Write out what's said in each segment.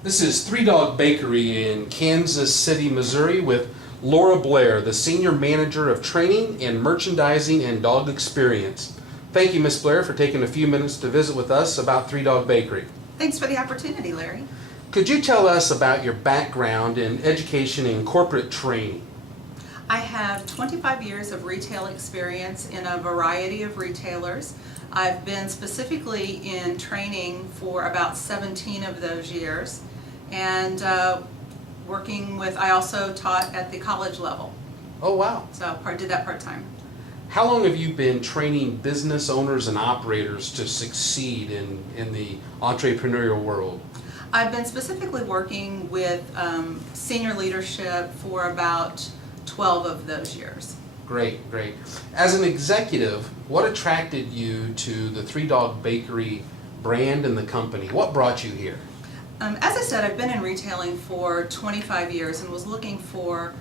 This is Three Dog Bakery in Kansas City, Missouri with Laura Blair, the Senior Manager of Training and Merchandising and Dog Experience. Thank you, Miss Blair, for taking a few minutes to visit with us about Three Dog Bakery. Thanks for the opportunity, Larry. Could you tell us about your background in education and corporate training? I have 25 years of retail experience in a variety of retailers. I've been specifically in training for about 17 of those years, and I also taught at the college level. Oh, wow. So did that part-time. How long have you been training business owners and operators to succeed in the entrepreneurial world? I've been specifically working with senior leadership for about 12 of those years. Great, great. As an executive, what attracted you to the Three Dog Bakery brand and the company? What brought you here? As I said, I've been in retailing for 25 years and was looking for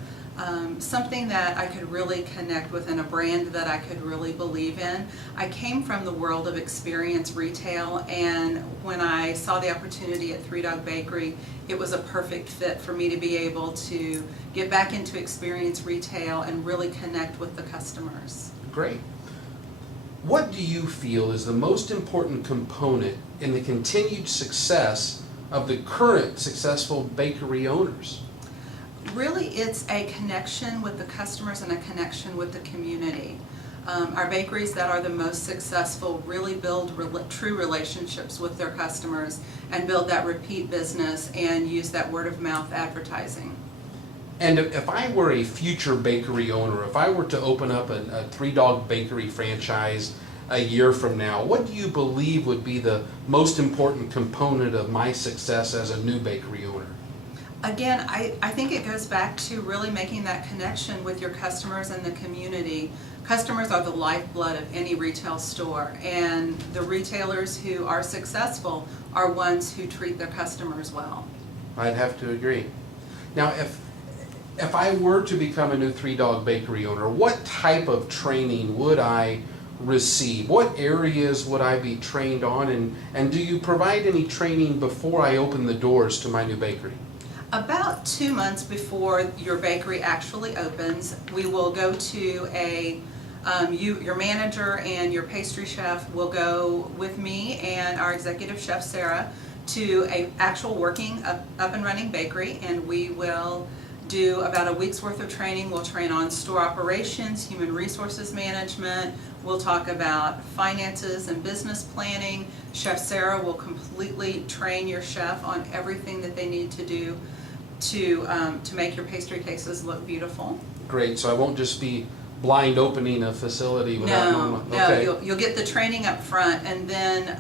something that I could really connect with and a brand that I could really believe in. I came from the world of experience retail, and when I saw the opportunity at Three Dog Bakery, it was a perfect fit for me to be able to get back into experience retail and really connect with the customers. Great. What do you feel is the most important component in the continued success of the current successful bakery owners? Really, it's a connection with the customers and a connection with the community. Our bakeries that are the most successful really build true relationships with their customers and build that repeat business and use that word of mouth advertising. And if I were a future bakery owner, if I were to open up a Three Dog Bakery franchise a year from now, what do you believe would be the most important component of my success as a new bakery owner? Again, I think it goes back to really making that connection with your customers and the community. Customers are the lifeblood of any retail store, and the retailers who are successful are ones who treat their customers well. I'd have to agree. Now, if I were to become a new Three Dog Bakery owner, what type of training would I receive? What areas would I be trained on, and do you provide any training before I open the doors to my new bakery? About 2 months before your bakery actually opens, we will go to your manager and your pastry chef will go with me and our executive chef Sarah to a actual working up and running bakery, and we will do about a week's worth of training. We'll train on store operations, human resources management. We'll talk about finances and business planning. Chef Sarah will completely train your chef on everything that they need to do to make your pastry cases look beautiful. Great, so I won't just be blind opening a facility without knowing. No, Okay. you'll get the training up front, and then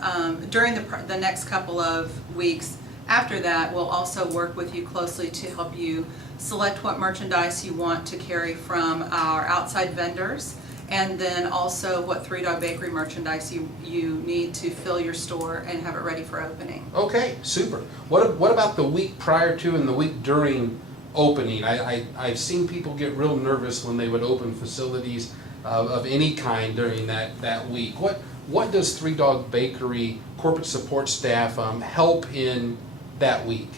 during the next couple of weeks after that, we'll also work with you closely to help you select what merchandise you want to carry from our outside vendors, and then also what Three Dog Bakery merchandise you need to fill your store and have it ready for opening. Okay, super. What about the week prior to and the week during opening? I've seen people get real nervous when they would open facilities of any kind during that week. What does Three Dog Bakery corporate support staff help in that week?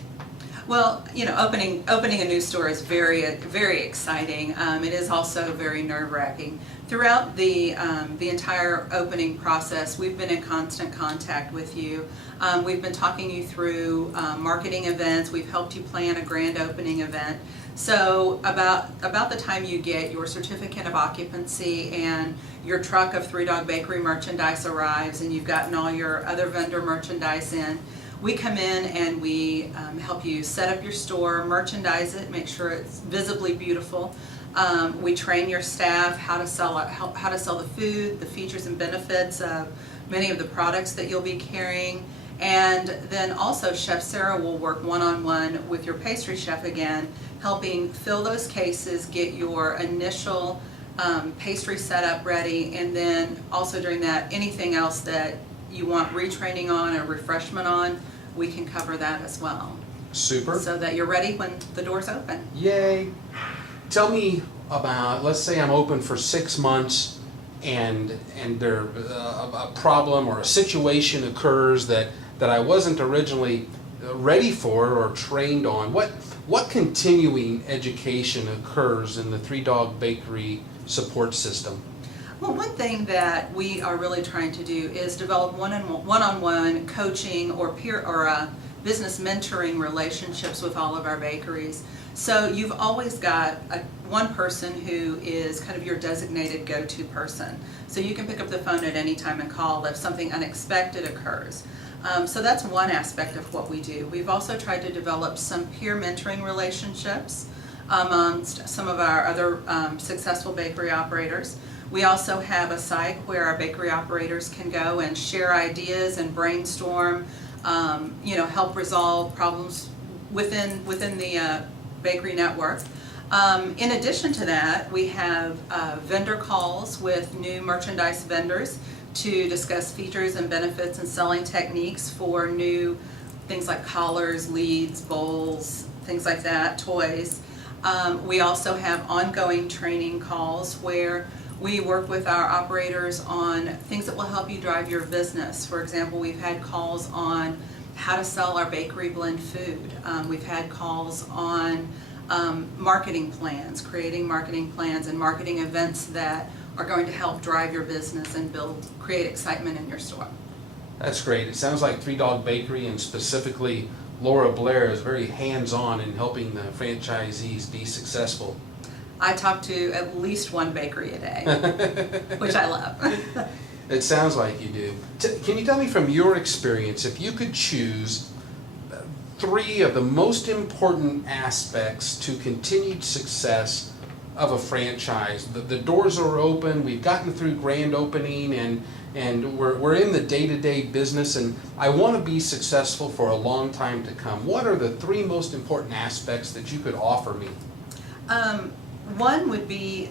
Well, opening a new store is very exciting. It is also very nerve-wracking. Throughout the entire opening process, we've been in constant contact with you. We've been talking you through marketing events. We've helped you plan a grand opening event. So about the time you get your certificate of occupancy and your truck of Three Dog Bakery merchandise arrives and you've gotten all your other vendor merchandise in, we come in and we help you set up your store, merchandise it, make sure it's visibly beautiful. We train your staff how to sell the food, the features and benefits of many of the products that you'll be carrying. And then also Chef Sarah will work one-on-one with your pastry chef again, helping fill those cases, get your initial pastry setup ready, and then also during that, anything else that you want retraining on or refreshment on, we can cover that as well. Super. So that you're ready when the doors open. Yay. Tell me about, let's say I'm open for 6 months and there a problem or a situation occurs that I wasn't originally ready for or trained on? What continuing education occurs in the Three Dog Bakery support system? Well, one thing that we are really trying to do is develop one-on-one coaching or peer or business mentoring relationships with all of our bakeries. So you've always got one person who is kind of your designated go-to person. So you can pick up the phone at any time and call if something unexpected occurs. So that's one aspect of what we do. We've also tried to develop some peer mentoring relationships amongst some of our other successful bakery operators. We also have a site where our bakery operators can go and share ideas and brainstorm, help resolve problems within the bakery network. In addition to that, we have vendor calls with new merchandise vendors to discuss features and benefits and selling techniques for new things like collars, leads, bowls, things like that, toys. We also have ongoing training calls where we work with our operators on things that will help you drive your business. For example, we've had calls on how to sell our bakery blend food. We've had calls on marketing plans, creating marketing plans and marketing events that are going to help drive your business and create excitement in your store. That's great. It sounds like Three Dog Bakery, and specifically Laura Blair, is very hands-on in helping the franchisees be successful. I talk to at least one bakery a day, which I love. It sounds like you do. Can you tell me from your experience, if you could choose three of the most important aspects to continued success of a franchise? The doors are open, we've gotten through grand opening, and we're in the day-to-day business, and I want to be successful for a long time to come. What are the three most important aspects that you could offer me? One would be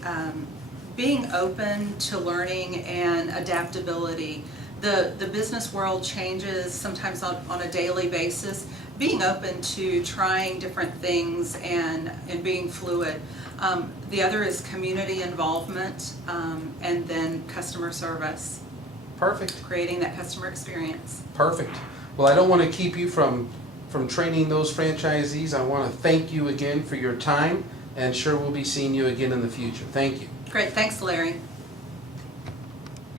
being open to learning and adaptability. The business world changes sometimes on a daily basis. Being open to trying different things and being fluid. The other is community involvement, and then customer service. Perfect. Creating that customer experience. Perfect. Well, I don't want to keep you from training those franchisees. I want to thank you again for your time, and sure we'll be seeing you again in the future. Thank you. Great, thanks Larry.